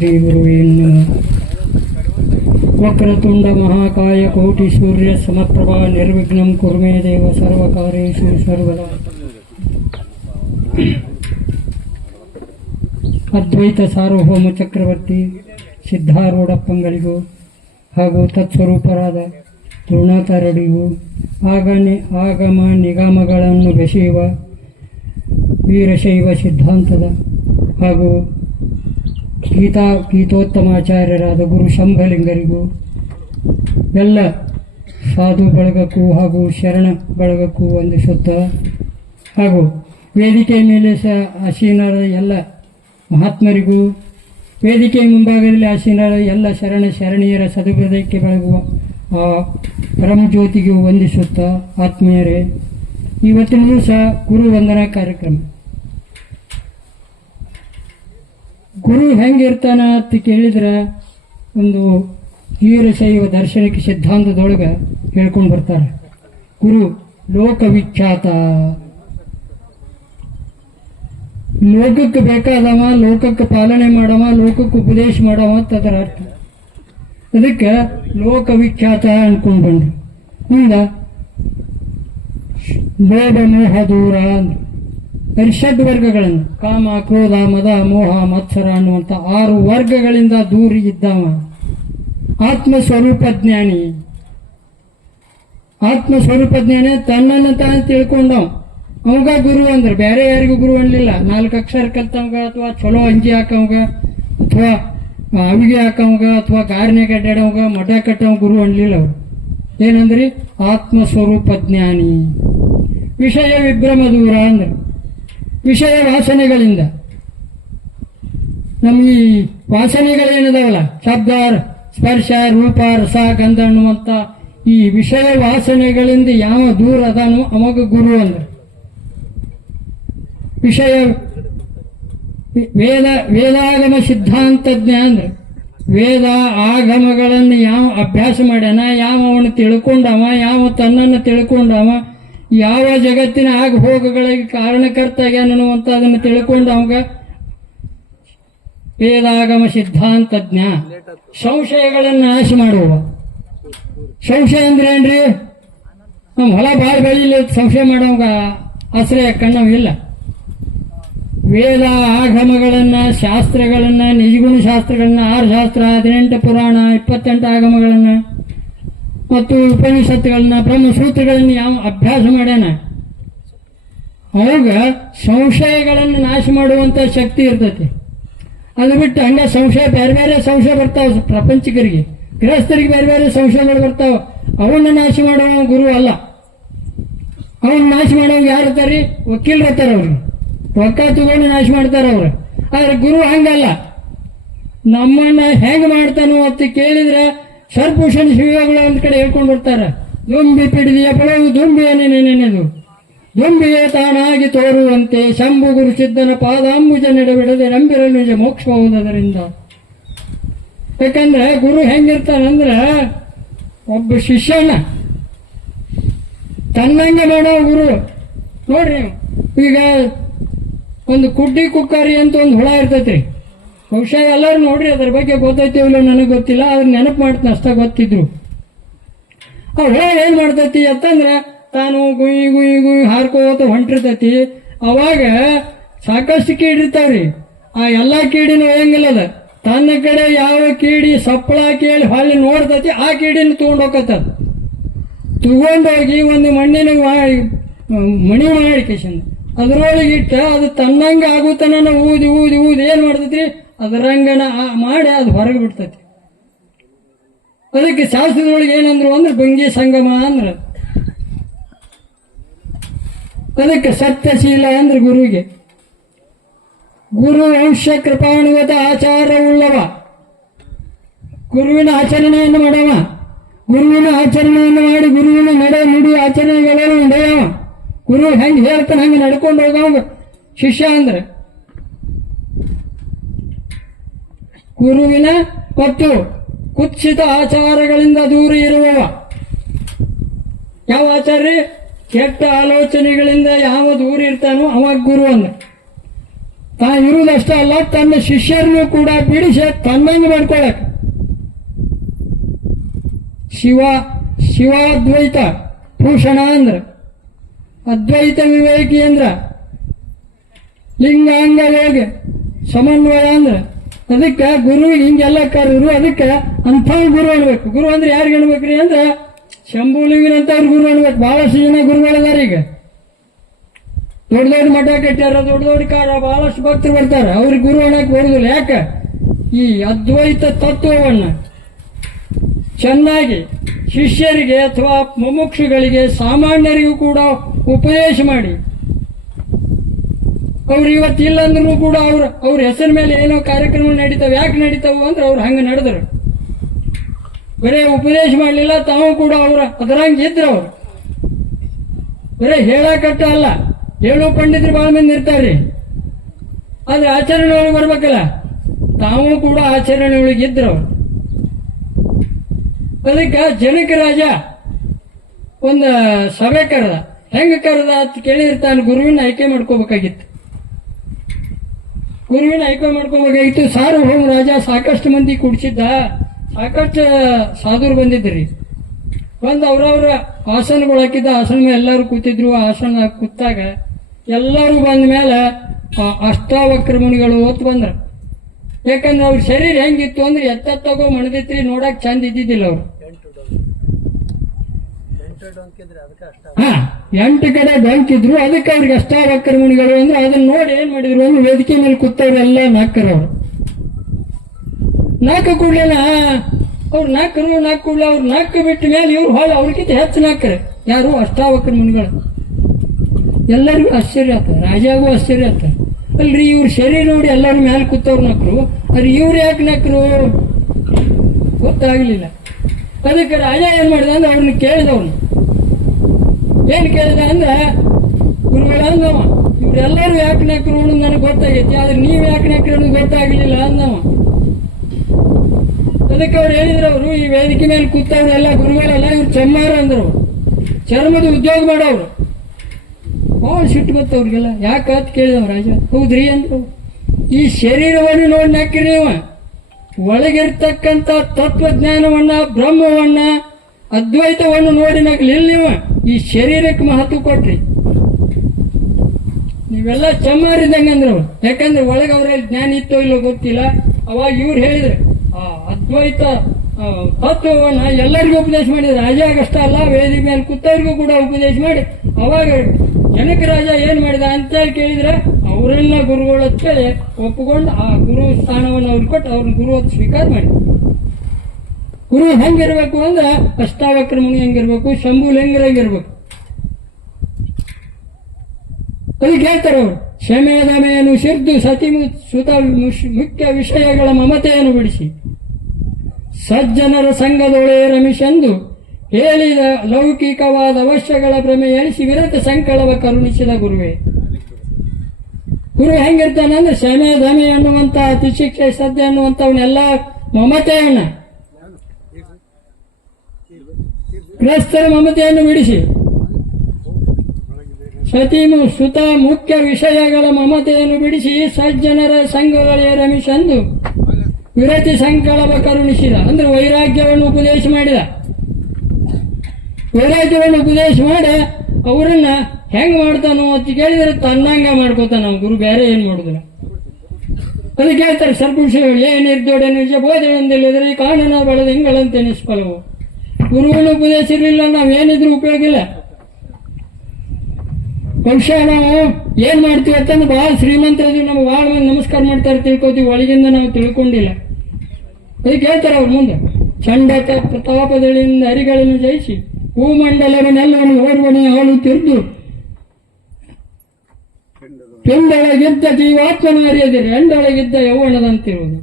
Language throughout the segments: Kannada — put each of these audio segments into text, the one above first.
ಶ್ರೀ ಗುರುವೇ ವಕ್ರತುಂಡ ಮಹಾಕಾಯ ಕೋಟಿ ಸೂರ್ಯ ಸಮಪ್ರಭಾ ನಿರ್ವಿಘ್ನಂ ಕುರುಮೇ ದೇವ ಸರ್ವಕಾರೇಶು ಸರ್ವದ ಅದ್ವೈತ ಸಾರ್ವಭೌಮ ಚಕ್ರವರ್ತಿ ಸಿದ್ಧಾರೂಢಪ್ಪಂಗಳಿಗೂ ಹಾಗೂ ತತ್ಸ್ವರೂಪರಾದ ದ್ರೋಣಾಚಾರ್ಯರಿಗೂ ಆಗನಿ ಆಗಮ ನಿಗಮಗಳನ್ನು ಬೆಸೆಯುವ ವೀರಶೈವ ಸಿದ್ಧಾಂತದ ಹಾಗೂ ಗೀತಾ ಗೀತೋತ್ತಮಾಚಾರ್ಯರಾದ ಗುರು ಶಂಭಲಿಂಗರಿಗೂ, ಎಲ್ಲ ಸಾಧು ಬಳಗಕ್ಕೂ ಹಾಗೂ ಶರಣ ಬಳಗಕ್ಕೂ ವಂದಿಸುತ್ತಾ ಹಾಗೂ ವೇದಿಕೆ ಮೇಲೆ ಸಹ ಆಸೀನರ ಎಲ್ಲ ಮಹಾತ್ಮರಿಗೂ, ವೇದಿಕೆ ಮುಂಭಾಗದಲ್ಲಿ ಆಸೀನರ ಎಲ್ಲ ಶರಣ ಶರಣೀಯರ ಸದುಪದಕ್ಕೆ ಬಳಗುವ ಆ ಪರಮಜ್ಯೋತಿಗೂ ವಂದಿಸುತ್ತ ಆತ್ಮೀಯರೇ. ಇವತ್ತಿನಲ್ಲೂ ಸಹ ಗುರು ವಂದನಾ ಕಾರ್ಯಕ್ರಮ. ಗುರು ಹೆಂಗಿರ್ತಾನ ಅಂತ ಕೇಳಿದ್ರೆ ಒಂದು ವೀರಶೈವ ದರ್ಶನಕ್ಕೆ ಸಿದ್ಧಾಂತದೊಳಗೆ ಹೇಳ್ಕೊಂಡು ಬರ್ತಾರೆ. ಗುರು ಲೋಕವಿಖ್ಯಾತ. ಲೋಕಕ್ಕೆ ಬೇಕಾದವ, ಲೋಕಕ್ಕೆ ಪಾಲನೆ ಮಾಡವ, ಲೋಕಕ್ಕೆ ಉಪದೇಶ ಮಾಡವ ಅಂತ ಅದರ ಅರ್ಥ. ಅದಕ್ಕೆ ಲೋಕವಿಖ್ಯಾತ ಅನ್ಕೊಂಡು ಬಂದ್ರು. ಮುಂದ, ಲೋಭ ಮೋಹ ದೂರ ಅಂದ್ರು. ಪರಿಷಡ್ ವರ್ಗಗಳನ್ನು. ಕಾಮ, ಕ್ರೋಧ, ಮದ, ಮೋಹ, ಮತ್ಸರ ಅನ್ನುವಂಥ ಆರು ವರ್ಗಗಳಿಂದ ದೂರ ಇದ್ದವ. ಆತ್ಮ ಸ್ವರೂಪ ಜ್ಞಾನಿ ಆತ್ಮ ಸ್ವರೂಪ ಜ್ಞಾನಿ ತನ್ನನ್ನು ತಾನು ತಿಳ್ಕೊಂಡವ್. ಅವಾಗ ಗುರು ಅಂದ್ರೆ ಬೇರೆ ಯಾರಿಗೂ ಗುರು ಅನ್ಲಿಲ್ಲ. ನಾಲ್ಕು ಅಕ್ಷರ ಕಲ್ತವಂಗ ಅಥವಾ ಚಲೋ ಅಂಜಿ ಹಾಕವಂಗ ಅಥವಾ ಅವಿಗೆ ಹಾಕವಂಗ ಅಥವಾ ಗಾರ್ನ್ಯಾಗ ಅಡ್ಡಾಡವಂಗ ಮಠ ಕಟ್ಟವ ಗುರು ಅನ್ಲಿಲ್ಲ ಅವರು. ಏನಂದ್ರಿ? ಆತ್ಮ ಸ್ವರೂಪ ಜ್ಞಾನಿ ವಿಷಯ ವಿಭ್ರಮ ದೂರ ಅಂದ್ರೆ ವಿಷಯ ವಾಸನೆಗಳಿಂದ. ನಮ್ಮ ಈ ವಾಸನೆಗಳೇನಿದಾವಲ್ಲ? ಶಬ್ದ ಸ್ಪರ್ಶ, ರೂಪ, ರಸ, ಗಂಧ ಅನ್ನುವಂಥ ಈ ವಿಷಯ ವಾಸನೆಗಳಿಂದ ಯಾವ ದೂರ ಅದಾನೋ ಅವಾಗ ಗುರು ಅಂದ್ರೆ. ವಿಷಯ ವೇದ, ವೇದಾಗಮ ಸಿದ್ಧಾಂತಜ್ಞ ಅಂದ್ರೆ. ವೇದ ಆಗಮಗಳನ್ನು ಯಾವ ಅಭ್ಯಾಸ ಮಾಡ್ಯಾನ, ಯಾವ ಅವನು ತಿಳ್ಕೊಂಡವ, ಯಾವ ತನ್ನನ್ನು ತಿಳ್ಕೊಂಡವ ಯಾವ ಜಗತ್ತಿನ ಆಗ ಹೋಗಗಳಿಗೆ ಕಾರಣಕರ್ತಾಗ್ಯಾನ ಅದನ್ನು ತಿಳ್ಕೊಂಡು ಅವಾಗ ವೇದಾಗಮ ಸಿದ್ಧಾಂತಜ್ಞ ಸಂಶಯಗಳನ್ನು ನಾಶ ಮಾಡುವ ಸಂಶಯ ಅಂದ್ರೆ ಏನ್ರಿ? ನಮ್ಮ ಹೊಲ ಭಾಳ ಬೆಳಿಲಿ ಸಂಶಯ ಮಾಡೋವಾಗ ಆಶ್ರಯ ಕಣ್ಣವಿಲ್ಲ ವೇದ ಆಗಮಗಳನ್ನ, ಶಾಸ್ತ್ರಗಳನ್ನ, ನಿಜಗುಣ ಶಾಸ್ತ್ರಗಳನ್ನ, ಆರು ಶಾಸ್ತ್ರ, ಹದಿನೆಂಟು ಪುರಾಣ, ಇಪ್ಪತ್ತೆಂಟು ಆಗಮಗಳನ್ನ ಮತ್ತು ಉಪನಿಷತ್ತುಗಳನ್ನ, ಬ್ರಹ್ಮಸೂತ್ರಗಳನ್ನು ಯಾವ ಅಭ್ಯಾಸ ಮಾಡ್ಯಾನ? ಅವಾಗ ಸಂಶಯಗಳನ್ನು ನಾಶ ಮಾಡುವಂತ ಶಕ್ತಿ ಇರ್ತೈತಿ. ಅದು ಬಿಟ್ಟು ಹಂಗೆ ಸಂಶಯ ಬೇರೆ ಬೇರೆ ಸಂಶಯ ಬರ್ತಾವ ಪ್ರಪಂಚಿಕರಿಗೆ ಗೃಹಸ್ಥರಿಗೆ ಬೇರೆ ಬೇರೆ ಸಂಶಯಗಳು ಬರ್ತಾವ. ಅವನ್ನ ನಾಶ ಮಾಡುವ ಗುರು ಅಲ್ಲ. ಅವನ್ನ ನಾಶ ಮಾಡುವ ಯಾರು ಇರ್ತಾರೆ? ವಕೀಲರು ಇರ್ತಾರೆ ಅವರು. ರೊಕ್ಕ ತಗೊಂಡು ನಾಶ ಮಾಡ್ತಾರೆ ಅವ್ರು. ಆದ್ರೆ ಗುರು ಹಂಗಲ್ಲ. ನಮ್ಮನ್ನ ಹೆಂಗ್ ಮಾಡ್ತಾನೋ ಅಂತ ಕೇಳಿದ್ರೆ ಸರ್ಪೂಷಣ ಶಿವಗಳು ಒಂದ್ ಕಡೆ ಹೇಳ್ಕೊಂಡು ಬರ್ತಾರ. ದುಂಬಿ ಪಿಡಿದಿಯ ಪಳವು ದುಂಬಿಯನೇನೆನೆದು ದುಂಬಿಯೇ ತಾನಾಗಿ ತೋರುವಂತೆ ಶಂಭು ಗುರು ಸಿದ್ಧನ ಪಾದಾಂಬುಜ ನಡೆಬಿಡದೆ ನಂಬಿರ ನಿಜ ಮೋಕ್ಷಬಹುದರಿಂದ ಯಾಕಂದ್ರೆ ಗುರು ಹೆಂಗಿರ್ತಾನಂದ್ರ ಒಬ್ಬ ಶಿಷ್ಯನ ತನ್ನಂಗೆ ಮಾಡೋ ಗುರು. ನೋಡ್ರಿ ಈಗ ಒಂದು ಕುಡ್ಡಿ ಕುಕ್ಕಾರಿ ಅಂತ ಒಂದು ಹುಳ ಇರ್ತೈತ್ರಿ. ಬಹುಶಃ ಎಲ್ಲರೂ ನೋಡ್ರಿ, ಅದ್ರ ಬಗ್ಗೆ ಗೊತ್ತೈತಿ ಇಲ್ಲ ನನಗೆ ಗೊತ್ತಿಲ್ಲ ಅದ್ರ ನೆನಪು ಮಾಡ್ತಾನೆ ಅಷ್ಟ ಗೊತ್ತಿದ್ರು. ಅವ್ರು ಹೇಳಿ ಏನು ಮಾಡ್ತೈತಿ ಅಂತಂದ್ರೆ, ತಾನು ಗುಯಿ ಗುಯಿ ಗುಯಿ ಹಾರ್ಕೋತ ಹೊಂಟಿರ್ತೈತಿ. ಅವಾಗ ಸಾಕಷ್ಟು ಕೀಡಿರ್ತಾವ್ರಿ ಆ ಎಲ್ಲಾ ಕೀಡಿನೂ ಹೆಂಗಿಲ್ಲದ ತನ್ನ ಕಡೆ ಯಾವ ಕೀಡಿ ಸಪ್ಪಳ ಕೇಳಿ ಹೊಳ್ಳಿ ನೋಡ್ತೈತಿ, ಆ ಕೀಡಿನ ತಗೊಂಡ್ ತಗೊಂಡೋಗಿ ಒಂದು ಮಣ್ಣಿನ ಮಣಿ ಮಾಡಿ ಕೇಶನ್ ಅದ್ರೊಳಗೆ ಅದು ತನ್ನಂಗ ಆಗುತ್ತಾನ ಊದಿ ಊದಿ ಊದಿ ಏನು ಮಾಡ್ತೈತಿ? ಅದರಂಗನ ಆ- ಮಾಡಿ ಅದು ಹೊರಗೆ ಬಿಡ್ತೈತಿ. ಅದಕ್ಕೆ ಶಾಸ್ತ್ರದೊಳಗೆ ಏನಂದ್ರು ಅಂದ್ರೆ ಭಂಗಿ ಸಂಗಮ ಅಂದ್ರ. ಅದಕ್ಕೆ ಸತ್ಯಶೀಲ ಅಂದ್ರೆ ಗುರುವಿಗೆ ಗುರು ವಂಶ ಕೃಪಾಣುಗತ ಉಳ್ಳವ. ಗುರುವಿನ ಆಚರಣೆಯನ್ನು ಮಾಡವ. ಗುರುವಿನ ಆಚರಣೆಯನ್ನು ಮಾಡಿ ಗುರುವಿನ ನಡೆ ನುಡಿ ಆಚರಣೆಗಳನ್ನು ನಡೆಯವ. ಗುರು ಹೆಂಗೆ ಹೇಳ್ತಾನೆ ಹಂಗೆ ನಡ್ಕೊಂಡು ಹೋಗವ ಶಿಷ್ಯ ಅಂದ್ರೆ ಗುರುವಿನ ಕೊಟ್ಟು ಕುತ್ಸಿತ ಆಚಾರಗಳಿಂದ ದೂರ ಇರುವವ ಯಾವ ಆಚಾರ್ಯ? ಕೆಟ್ಟ ಆಲೋಚನೆಗಳಿಂದ ಯಾವ ದೂರ ಇರ್ತಾನೋ ಅವ ಗುರು ಅಂದ ತಾ ಇರುವುದಷ್ಟೇ ಅಲ್ಲ, ತನ್ನ ಶಿಷ್ಯರನ್ನು ಕೂಡ ಬಿಡಿಸಿ ತನ್ನಂಗೆ ಮಾಡ್ಕೊಳಕ್ ಶಿವ, ಶಿವಾದ್ವೈತ ಭೂಷಣ ಅಂದ್ರ ಅದ್ವೈತ ವಿವೇಕಿ ಅಂದ್ರ ಲಿಂಗಾಂಗ ಯೋಗ ಸಮನ್ವಯ ಅಂದ್ರ ಅದಕ್ಕೆ ಗುರು ಹಿಂಗೆಲ್ಲ ಕರೆದ್ರು ಅದಕ್ಕೆ ಅಂತ ಗುರು ಅನ್ಬೇಕು. ಗುರು ಅಂದ್ರೆ ಯಾರಿಗೆ ಅನ್ಬೇಕ್ರಿ ಅಂದ್ರೆ ಶಂಭುಲಿಂಗನಂತವ್ರು ಗುರು ಅನ್ಬೇಕು. ಬಹಳಷ್ಟು ಜನ ಗುರುಗಳಿದಾರ ಈಗ. ದೊಡ್ಡ ದೊಡ್ಡ ಮಠ ಕಟ್ಟ್ಯಾರ, ದೊಡ್ಡ ದೊಡ್ಡ ಕಾರ ಬಹಳಷ್ಟು ಭಕ್ತರು ಬರ್ತಾರೆ. ಅವ್ರಿಗೆ ಗುರು ಅನ್ನಕ್ ಬರುದಿಲ್ಲ. ಯಾಕೆ? ಈ ಅದ್ವೈತ ತತ್ವವನ್ನ ಚೆನ್ನಾಗಿ ಶಿಷ್ಯರಿಗೆ ಅಥವಾ ಮುಮುಕ್ಷುಗಳಿಗೆ, ಸಾಮಾನ್ಯರಿಗೂ ಕೂಡ ಉಪದೇಶ ಮಾಡಿ. ಅವ್ರು ಇವತ್ತು ಇಲ್ಲ ಅಂದ್ರೂ ಕೂಡ ಅವ್ರ ಅವ್ರ ಹೆಸರ ಮೇಲೆ ಏನೋ ಕಾರ್ಯಕ್ರಮ ನಡೀತಾವ, ಯಾಕೆ ನಡೀತಾವು ಅಂದ್ರೆ ಅವ್ರು ಹಂಗ ನಡೆದ್ರು. ಬರೇ ಉಪದೇಶ ಮಾಡಲಿಲ್ಲ, ತಾವು ಕೂಡ ಅವ್ರ ಅದರಂಗೆ ಇದ್ರು ಅವ್ರು. ಬರೇ ಹೇಳಕಟ್ಟ ಅಲ್ಲ, ಹೇಳು ಪಂಡಿತರು ಬಹಳ ಮಂದಿ ಇರ್ತಾರ್ರಿ ಆದ್ರೆ ಆಚರಣೆ ಒಳಗೆ ಬರ್ಬೇಕಲ್ಲ, ತಾವು ಕೂಡ ಆಚರಣೆ ಒಳಗೆ ಇದ್ರು ಅದಕ್ಕೆ ಜನಕ ರಾಜ ಒಂದು ಸಭೆ ಕರೆದ. ಹೆಂಗ ಕರೆದ ಅಂತ ಕೇಳಿರ್ತಾನೆ ತಾನು ಗುರುವಿನ ಆಯ್ಕೆ ಮಾಡ್ಕೋಬೇಕಾಗಿತ್ತು. ಗುರುವಿನ ಆಯ್ಕೆ ಮಾಡ್ಕೊಬೇಕಾಗಿತ್ತು ಸಾರ್ವಭೌಮ ರಾಜ ಸಾಕಷ್ಟು ಮಂದಿ ಕುಡಿಸಿದ್ದ. ಸಾಕಷ್ಟು ಸಾಧುರು ಬಂದಿದ್ರಿ. ಬಂದು ಅವ್ರವ್ರ ಆಸನಗಳು ಹಾಕಿದ್ದ. ಆಸನ ಮೇಲೆ ಎಲ್ಲರೂ ಕೂತಿದ್ರು. ಆಸನ ಕೂತಾಗ ಎಲ್ಲರೂ ಬಂದ ಮೇಲೆ ಅಷ್ಟಾವಕ್ರ ಮುನಿಗಳು ಓತ್ ಬಂದ್ರ. ಯಾಕಂದ್ರೆ ಅವ್ರ ಶರೀರ ಹೆಂಗಿತ್ತು ಅಂದ್ರೆ ಎತ್ತತ್ತಗೋ ಮಣದಿತ್ರಿ ನೋಡಕ್ ಚಂದ ಇದ್ದಿದ್ದಿಲ್ಲ ಅವ್ರು. ಎಂಟು ಕಡೆ ಡೊಂಕಿದ್ರು ಅದಕ್ಕೆ ಅವ್ರಿಗೆ ಅಷ್ಟಾವಕ್ರ ಮುನಿಗಳು ಅಂದ್ರೆ ಅದನ್ನ ನೋಡಿ ಏನ್ ಮಾಡಿದ್ರು ಅಂದ್ರೆ ವೇದಿಕೆ ಮೇಲೆ ಕೂತವ್ರೆಲ್ಲ ನಾಕರವ್ರು ನಾಕ ನಾಲ್ಕು ಕೂಡ್ಲಿಲ್ಲ ಅವ್ರು ನಾಲ್ಕರು, ನಾಲ್ಕು ಕೂಡ್ಲ ಅವ್ರು ನಾಲ್ಕು ಬಿಟ್ಟ ಮೇಲೆ ಇವ್ರು ಹೊಳ ಅವ್ರಿಗಿಂತ ಹೆಚ್ಚು ನಾಲ್ಕರು. ಯಾರು ಅಷ್ಟಾವಕ್ರ ಮುನಿಗಳು ಎಲ್ಲರಿಗೂ ಆಶ್ಚರ್ಯ ಆತ ರಾಜಾಗೂ ಆಶ್ಚರ್ಯ ಆತ ಅಲ್ರಿ ಇವ್ರ ಶರೀರ ನೋಡಿ ಎಲ್ಲರ ಮೇಲೆ ಕೂತವ್ರು ನಕ್ರು ಅಲ್ರಿ ಇವ್ರು ಯಾಕೆ ನಕ್ರು ಗೊತ್ತಾಗ್ಲಿಲ್ಲ. ಅದಕ್ಕೆ ರಾಜ ಏನ್ ಮಾಡಿದ ಅಂದ್ರೆ ಅವ್ರನ್ನ ಕೇಳಿದವ್ನು. ಏನ್ ಕೇಳಿದೆ ಅಂದ್ರೆ ಗುರುಗಳ ಅಂದವ ಇವರೆಲ್ಲರೂ ಯಾಕೆ ನಕ್ರು ಅನ್ನೋದು ನನಗೆ ಗೊತ್ತಾಗೈತಿ, ಆದ್ರೆ ನೀವು ಯಾಕೆ ನಕ್ರು ಅನ್ನೋದು ಗೊತ್ತಾಗ್ಲಿಲ್ಲ ಅಂದವ. ಅದಕ್ಕೆ ಅವ್ರು ಹೇಳಿದ್ರು ಅವರು, ಈ ವೇದಿಕೆ ಮೇಲೆ ಕೂತವ್ರೆಲ್ಲ ಗುರುಗಳೆಲ್ಲ ಇವ್ರು ಚಮ್ಮಾರ ಅಂದ್ರು. ಚರ್ಮದ ಉದ್ಯೋಗ ಮಾಡೋರು. ಭಾಳ ಸಿಟ್ಟು ಬತ್ತ ಅವ್ರಿಗೆಲ್ಲ. ಯಾಕೆ ಅಂತ ಕೇಳಿದವ ರಾಜ? ಹೌದ್ರಿ ಅಂದ್ರು. ಈ ಶರೀರವನ್ನು ನೋಡಿ ನಾಕಿರಿ ನೀವು ಒಳಗಿರ್ತಕ್ಕಂಥ ತತ್ವಜ್ಞಾನವನ್ನ, ಬ್ರಹ್ಮವನ್ನ, ಅದ್ವೈತವನ್ನು ನೋಡಿ ನಗ್ಲಿಲ್ಲ ನೀವು ಈ ಶರೀರಕ್ಕೆ ಮಹತ್ವ ಕೊಟ್ರಿ. ನೀವೆಲ್ಲ ಚಮ್ಮಾರಿದಂಗೆ. ಯಾಕಂದ್ರೆ ಒಳಗೆ ಅವ್ರಲ್ಲಿ ಜ್ಞಾನ ಇತ್ತೋ ಇಲ್ಲೋ ಗೊತ್ತಿಲ್ಲ. ಅವಾಗ ಇವ್ರು ಹೇಳಿದ್ರು, ಆ ಅದ್ವೈತ ತತ್ವವನ್ನ ಎಲ್ಲರಿಗೂ ಉಪದೇಶ ಮಾಡಿದ್ರು. ರಾಜಾಗಷ್ಟ ಅಲ್ಲ ವೇದಿ ಮೇಲೆ ಕೂತವ್ರಿಗೂ ಕೂಡ ಉಪದೇಶ ಮಾಡಿ. ಅವಾಗ ಜನಕ ರಾಜ ಏನ್ ಮಾಡಿದ ಅಂತ ಕೇಳಿದ್ರೆ, ಅವರೆಲ್ಲ ಗುರುಗಳ ಒಪ್ಪಿಕೊಂಡು ಆ ಗುರು ಸ್ಥಾನವನ್ನು ಅವ್ರಿಗೆ ಕೊಟ್ಟು ಅವ್ರನ್ನ ಗುರು ಸ್ವೀಕಾರ ಮಾಡಿ. ಗುರು ಹೆಂಗಿರ್ಬೇಕು ಅಂದ್ರೆ ಅಷ್ಟಾವಕ್ರ ಮುನಿ ಹೆಂಗಿರ್ಬೇಕು, ಶಂಭುಲ್ ಹೆಂಗಿರ್ಬೇಕು ಅದಕ್ಕೆ ಹೇಳ್ತಾರೆ ಅವರು ಶಮೇಧಮೆಯನ್ನು ಸಿದ್ದು ಸತಿ ಸುತ ಮುಖ್ಯ ವಿಷಯಗಳ ಮಮತೆಯನ್ನು ಬಿಡಿಸಿ. ಸಜ್ಜನರ ಸಂಘದೊಳೆ ರಮಿಸೆಂದು ಹೇಳಿದ ಲೌಕಿಕವಾದ ಅವಶ್ಯಗಳ ಭ್ರಮೆ ಎಣಿಸಿ ವಿರತ ಸಂಕಳವ ಕರುಣಿಸಿದ ಗುರುವೇ. ಗುರು ಹೆಂಗಿರ್ತಾನೆ ಅಂದ್ರೆ ಶಮೆ ದಮೆ ಅನ್ನುವಂತಹ ಅತಿಶಿಕ್ಷೆ ಸದ್ಯ ಅನ್ನುವಂಥವನ್ನೆಲ್ಲ ಮಮತೆಯನ್ನ ಕ್ರೈಸ್ತರ ಮಮತೆಯನ್ನು ಬಿಡಿಸಿ. ಸತಿಮು ಸುತ ಮುಖ್ಯ ವಿಷಯಗಳ ಮಮತೆಯನ್ನು ಬಿಡಿಸಿ ಸಜ್ಜನರ ಸಂಘಗಳೇ ರಮಿಸಂದು ವಿರತಿ ಸಂಕಲ್ಪ ಕರುಣಿಸಿದ. ಅಂದ್ರೆ ವೈರಾಗ್ಯವನ್ನು ಉಪದೇಶ ಮಾಡಿದ. ವೈರಾಗ್ಯವನ್ನು ಉಪದೇಶ ಮಾಡಿ, ಅವರನ್ನ ಹೆಂಗ್ ಮಾಡ್ತಾನೋ ಅಂತ ಕೇಳಿದ್ರೆ ತನ್ನಂಗ ಮಾಡ್ಕೋತಾನ ಗುರು ಬೇರೆ ಏನ್ ಮಾಡುದಿಲ್ಲ. ಅದಕ್ಕೆ ಹೇಳ್ತಾರೆ ಸ್ವಲ್ಪ ಏನಿರ್ದೋಡೆ ನಿಜ ಬೋಧೆ ಹೊಂದಿಲ್ಲದ್ರೆ ಕಾನನ ಬಳದ ಹಿಂಗಳಂತೆ ನಿಷ್ಫಲವು. ಗುರುವಿನ ಉಪದೇಶ ಇರಲಿಲ್ಲ ನಾವೇನಿದ್ರು ಉಪಯೋಗ ಇಲ್ಲ. ಬಹುಶಃ ನಾವು ಏನ್ ಮಾಡ್ತೀವಿ ಅಂತಂದ್ರೆ ಬಹಳ ಶ್ರೀಮಂತರ ನಮ್ಗೆ ಮಂದಿ ನಮಸ್ಕಾರ ಮಾಡ್ತಾರೆ ತಿಳ್ಕೊತೀವಿ, ಒಳಗಿಂದ ನಾವು ತಿಳ್ಕೊಂಡಿಲ್ಲ. ಅದಕ್ಕೆ ಹೇಳ್ತಾರೆ ಅವ್ರ ಮುಂದೆ ಚಂಡತ ಪ್ರತಾಪದಳಿಂದ ಹರಿಗಳನ್ನು ಜಯಿಸಿ, ಭೂಮಂಡಲವನ್ನೆಲ್ಲವನ್ನು ಓರ್ವನೇ ಹಾಳು ತಿರ್ದು ಹೆಂಡೊಳಗಿದ್ದ ಜೀವಾತ್ಮನ ಅರಿಯದಿರಿ, ಎಂಡೊಳಗಿದ್ದ ಯೌವನದಂತಿರುವುದು.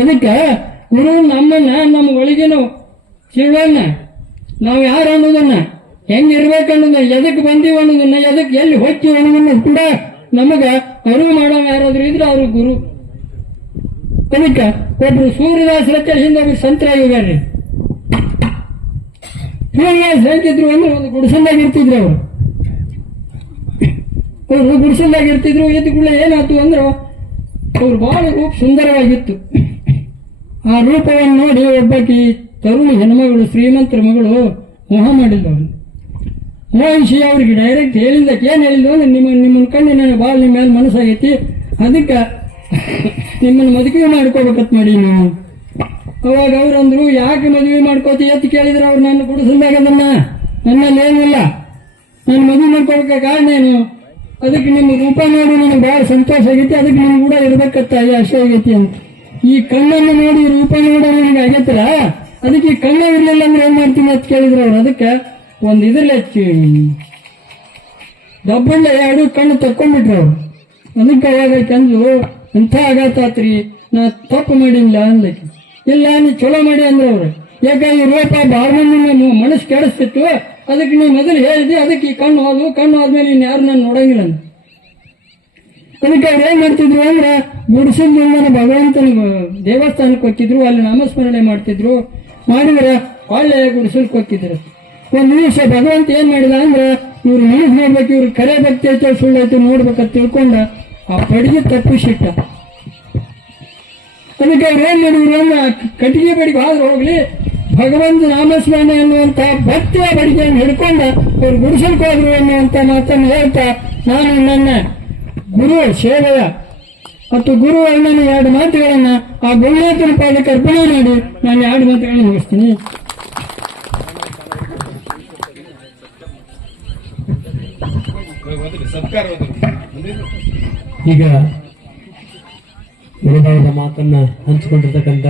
ಅದಕ್ಕೆ ಗುರು ನಮ್ಮನ್ನ ನಮ್ಮ ಒಳಗಿನ ಜೀವನ ನಾವು ಯಾರು ಅನ್ನೋದನ್ನ ಹೆಂಗಿರ್ಬೇಕು ಅನ್ನೋದನ್ನ ಎದಕ್ಕೆ ಬಂದೀವಿ ಅನ್ನೋದನ್ನ ಎದಕ್ ಎಲ್ಲಿ ಹೋಗ್ತೀವಿ ಅನ್ನೋದನ್ನ ಕೂಡ ನಮಗ ಅರಿವು ಮಾಡೋ ಯಾರಾದ್ರೂ ಇದ್ರೆ ಅವರು ಗುರು. ಅದಕ್ಕೆ ಒಬ್ರು ಸೂರ್ಯದಾಸ್ ರಚೇಶಿಂದ ಒಬ್ರು ಸಂತರಾಗಿ ಹೋಗ್ಯಾರ್ರಿ ಸೂರ್ಯದಾಸ್ ಹೇಗಿದ್ರು ಅಂದ್ರೆ ಒಂದು ಗುಡಿಸಲ್ದಾಗ ಇರ್ತಿದ್ರು ಅವರು. ಅವರು ಗುಡಿಸಲ್ದಾಗ ಇರ್ತಿದ್ರು ಎದ್ದು ಕೂಡ ಏನಾಯ್ತು ಅಂದ್ರೆ ಅವ್ರು ಬಹಳ ರೂಪ ಸುಂದರವಾಗಿತ್ತು. ಆ ರೂಪವನ್ನು ನೋಡಿ ಒಬ್ಬಾಕಿ ತರುಣಿ ಹೆಣ್ಮಗಳು, ಶ್ರೀಮಂತರ ಮಗಳು ಮೋಹ ಮಾಡಿದ್ದವನು ಮೋಹಿಸಿ ಅವ್ರಿಗೆ ಡೈರೆಕ್ಟ್ ಹೇಳಿದ್ದಕ್ಕೆ ಏನು ಹೇಳಿದ್ವು ಅಂದ್ರೆ, ನಿಮ್ಮ ನಿಮ್ಮನ್ನ ಕಣ್ಣು ನನಗೆ ಭಾಳ ನಿಮ್ಮ ಮೇಲೆ ಮನಸ್ಸಾಗೈತಿ ಅದಕ್ಕೆ ನಿಮ್ಮನ್ನು ಮದುವೆ ಮಾಡ್ಕೋಬೇಕತ್ ಮಾಡಿ ನೀವು ಅವಾಗ ಅವ್ರಂದ್ರು ಯಾಕೆ ಮದುವೆ ಮಾಡ್ಕೋತಿ? ಅಂತ ಕೇಳಿದ್ರೆ, ಅವ್ರು ನನ್ನ ಗುಡಿಸಲ್ದಾಗ ಅದನ್ನ ನನ್ನಲ್ಲಿ ಏನಿಲ್ಲ ನಾನು ಮದುವೆ ಮಾಡ್ಕೋಬೇಕ ಕಾರಣ ಏನು? ಅದಕ್ಕೆ ನಿಮ್ಮ ರೂಪ ನೋಡಿ ನನಗೆ ಭಾಳ ಸಂತೋಷ ಆಗೈತಿ. ಅದಕ್ಕೆ ನಿಮ್ಗೆ ಕೂಡ ಇರ್ಬೇಕತ್ತ ಅಷ್ಟೇ ಆಗೈತಿ ಅಂತ. ಈ ಕಣ್ಣನ್ನು ನೋಡಿ ರೂಪ ನೋಡೋ ನನಗೆ ಆಗೈತಲ್ಲ? ಅದಕ್ಕೆ ಈ ಇರಲಿಲ್ಲ ಅಂದ್ರೆ ಏನ್ ಮಾಡ್ತೀನಿ ಅಂತ ಕೇಳಿದ್ರು ಅವ್ರು ಅದಕ್ಕೆ ಒಂದು ಇದ್ರಲ್ಲೇ ಡಬ್ಬಳ್ಳೆ ಎರಡು ಕಣ್ಣು ತಕ್ಕೊಂಡ್ಬಿಟ್ರು ಅವ್ರು. ಅದಕ್ಕೆ ಕಂದು, ಎಂಥ ಆಘಾತ ಆತ್ರಿ? ನಾ ತಪ್ಪು ಮಾಡಿಲ್ಲ ಅಂದಕ್ಕೆ. ಇಲ್ಲ, ನೀ ಚಲೋ ಮಾಡಿ ಅಂದ್ರೆ ಅವ್ರು. ಯಾಕಂದ್ರೆ ರೂಪ ಬಾರ್ಮನ್ನ ಮನಸ್ಸು ಕೆಡಿಸ್ತಿತ್ತು. ಅದಕ್ಕೆ ನೀವು ಮೊದಲು ಹೇಳಿದ್ವಿ ಅದಕ್ಕೆ ಈ ಕಣ್ಣು ಹೋದ್ವು. ಕಣ್ಣು ಆದ್ಮೇಲೆ ಇನ್ನು ಯಾರು ನಾನು ನೋಡಂಗಿಲ್ಲ ಅಂದೆ. ಅದಕ್ಕೆ ಅವ್ರು ಏನ್ ಮಾಡ್ತಿದ್ರು ಅಂದ್ರೆ ಗುಡಿಸಿದ ಭಗವಂತನ ದೇವಸ್ಥಾನಕ್ಕೆ ಹೋಗ್ತಿದ್ರು. ಅಲ್ಲಿ ನಾಮಸ್ಮರಣೆ ಮಾಡ್ತಿದ್ರು. ಮಾಡಿದ್ರೆ ಒಳ್ಳೆ ಗುಡಿ ಹೋಗ್ತಿದ್ರು ಒಂದು ನಿಮಿಷ ಭಗವಂತ ಏನ್ ಮಾಡಿದ ಅಂದ್ರೆ, ಇವ್ರು ಮನಸ್ಸು ನೋಡ್ಬೇಕು, ಇವ್ರು ಕರೆ ಭಕ್ತಿ ಐತೆ ಸುಳ್ಳು ಐತೆ ನೋಡ್ಬೇಕಂತ ತಿಳ್ಕೊಂಡ ಆ ಪಡಿಗೆ ತಪ್ಪಿಸಿಟ್ಟ. ಅದಕ್ಕೆ ಅವ್ರು ಏನ್ ಮಾಡಿದ್ರು ಅಂದ್ರೆ ಕಟ್ಟಿಗೆ ಬಡಿಗೆ ಆದ್ರೆ ಹೋಗ್ಲಿ, ಭಗವಂತ ನಾಮಸ್ಮರಣೆ ಅನ್ನುವಂತ ಭಕ್ತಿಯ ಬಡಿಗೆಯನ್ನು ಹಿಡ್ಕೊಂಡ ಅವ್ರು ಗುಡಿಸಲ್ಕೋದ್ರು ಅನ್ನುವಂತ ಮಾತನ್ನು ಹೇಳ್ತಾ, ನಾನು ನನ್ನ ಗುರು ಸೇವೆಯ ಮತ್ತು ಗುರು ಅಣ್ಣನ ಎರಡು ಮಾತುಗಳನ್ನ ಆ ಗುರುನಾಥನ ಪಾದಕ್ಕೆ ಅರ್ಪಣೆ ಮಾಡಿ ನಾನು ಎರಡು ಮಾತುಗಳನ್ನು ಮುಗಿಸ್ತೀನಿ. ಈಗ ಗುರುಗಳ ಮಾತನ್ನ ಹಂಚಿಕೊಂಡಿರ್ತಕ್ಕಂಥ